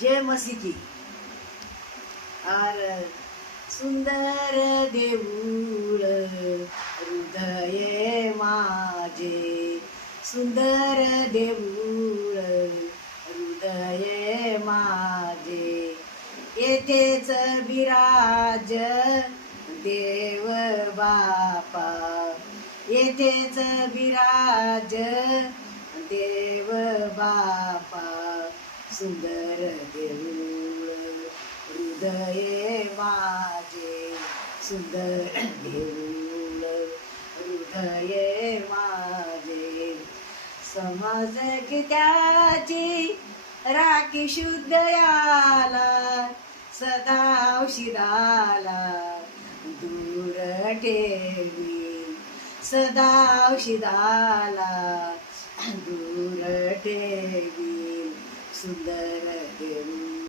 जय मस्ती आर सुंदर देऊळ हृदये माझे, सुंदर देऊळ हृदये माझे, येथेच विराज देव बापा, येथेच विराज देव बापा, सुंदर देऊळ हृदये माझे, सुंदर देऊळ हृदये माझे, समज की त्याची राखी शुद्ध याला, सदा औषधाला दूर ठेवी, सदा औषधाला दूर ठेवी, सुंदर देव